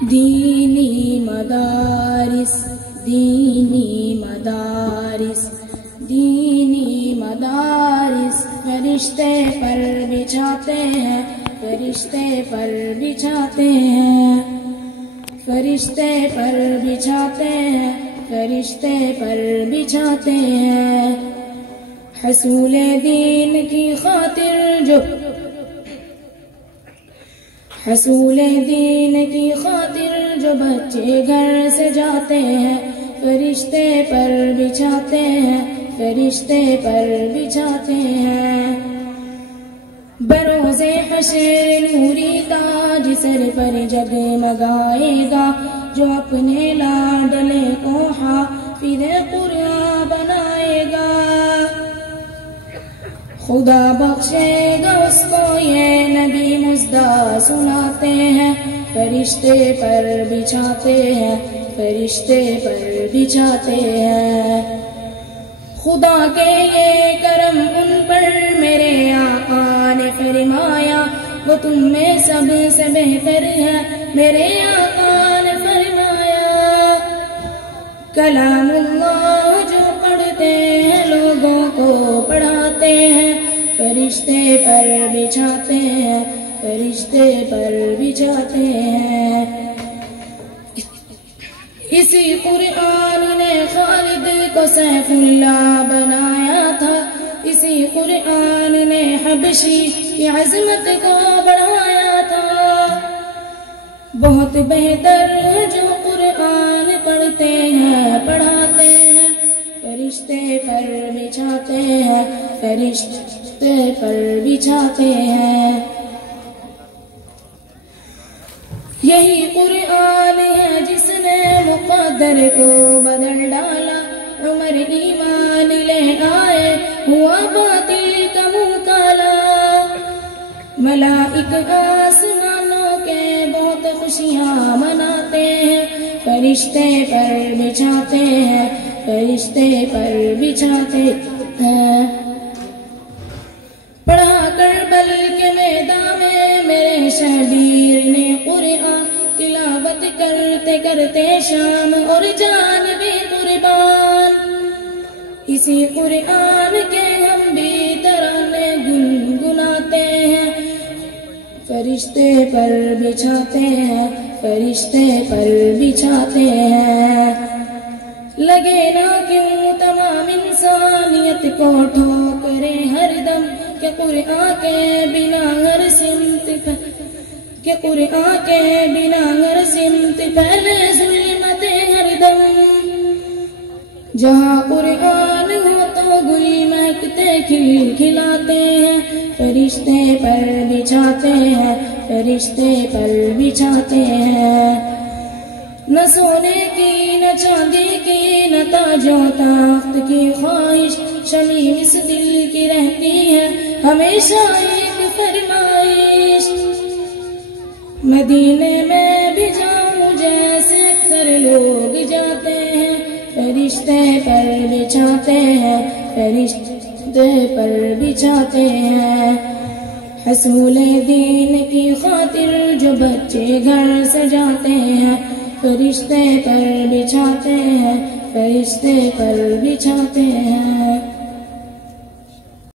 دینی مدارس دینی مدارس دینی مدارس فرشتے پر بچھاتے ہیں فرشتے پر بچھاتے ہیں فرشتے پر بچھاتے ہیں فرشتے پر بچھاتے ہیں حصول دین کی خاطر جو حصول دین کی خاطر جو بچے گھر سے جاتے ہیں فرشتے پر بچھاتے ہیں فرشتے پر بچھاتے ہیں بروز حشر نوری تاج سر پر جگمگائے گا جو اپنے لاڈلے کو حافظ قرآن بنائے گا خدا بخشے گا اس کو یہ نبی مژدہ سناتے ہیں فرشتے پر بچھاتے ہیں فرشتے پر بچھاتے ہیں خدا کے یہ کرم ان پر میرے آقا نے فرمایا وہ تم میں سب سے بہتر ہے میرے آقا نے فرمایا کلام اللہ جو پڑھتے ہیں لوگوں کو پڑھاتے ہیں فرشتے پر بچھاتے ہیں فرشتے پر بچھاتے ہیں اسی قرآن نے خالد کو سیف اللہ بنایا تھا اسی قرآن نے حبشی کی عظمت کو بڑھایا تھا بہت بہتر جو قرآن پڑھتے ہیں پڑھاتے ہیں فرشتے پر بچھاتے ہیں فرشتے پر بچھاتے ہیں یہی قرآن ہے جس نے مقدر کو بدل ڈالا عمر ایمان لے آئے ہوا باطل کا منہ کالا ملائک آسمانوں کے بہت خوشیاں مناتے ہیں فرشتے پر بچھاتے ہیں فرشتے پر بچھاتے ہیں پڑھا کربل کے میدان میں میرے شبیر نے قرآن تلاوت کرتے کرتے شام اور جان بھی قربان اسی قرآن کے ہم بھی ترانے گنگناتے ہیں فرشتے پر بچھاتے ہیں فرشتے پر بچھاتے ہیں لگے نہ کیوں تمام انسانیت کو ٹھوکرے ہر دم کہ قرآن کے بنا ہر سمت کہ قرآن کے بنا ہر سمت پہلے ظلمت ہر دم جہاں قرآن ہو تو گل مہکتے کھل کھلاتے ہیں فرشتے پر بچھاتے ہیں فرشتے پر بچھاتے ہیں نہ سونے کی نہ چاندی کی نہ تاج و تخت کی خواہش شمیم اس دل کی رہتی ہے ہمیشہ ایک فرمائش مدینے میں بھی جاؤں جیسے اکثر لوگ جاتے ہیں فرشتے پر بچھاتے ہیں فرشتے پر بچھاتے ہیں حصول دین کی خاطر جو بچے گھر سے جاتے ہیں فرشتے پر بچھاتے ہیں فرشتے پر بچھاتے ہیں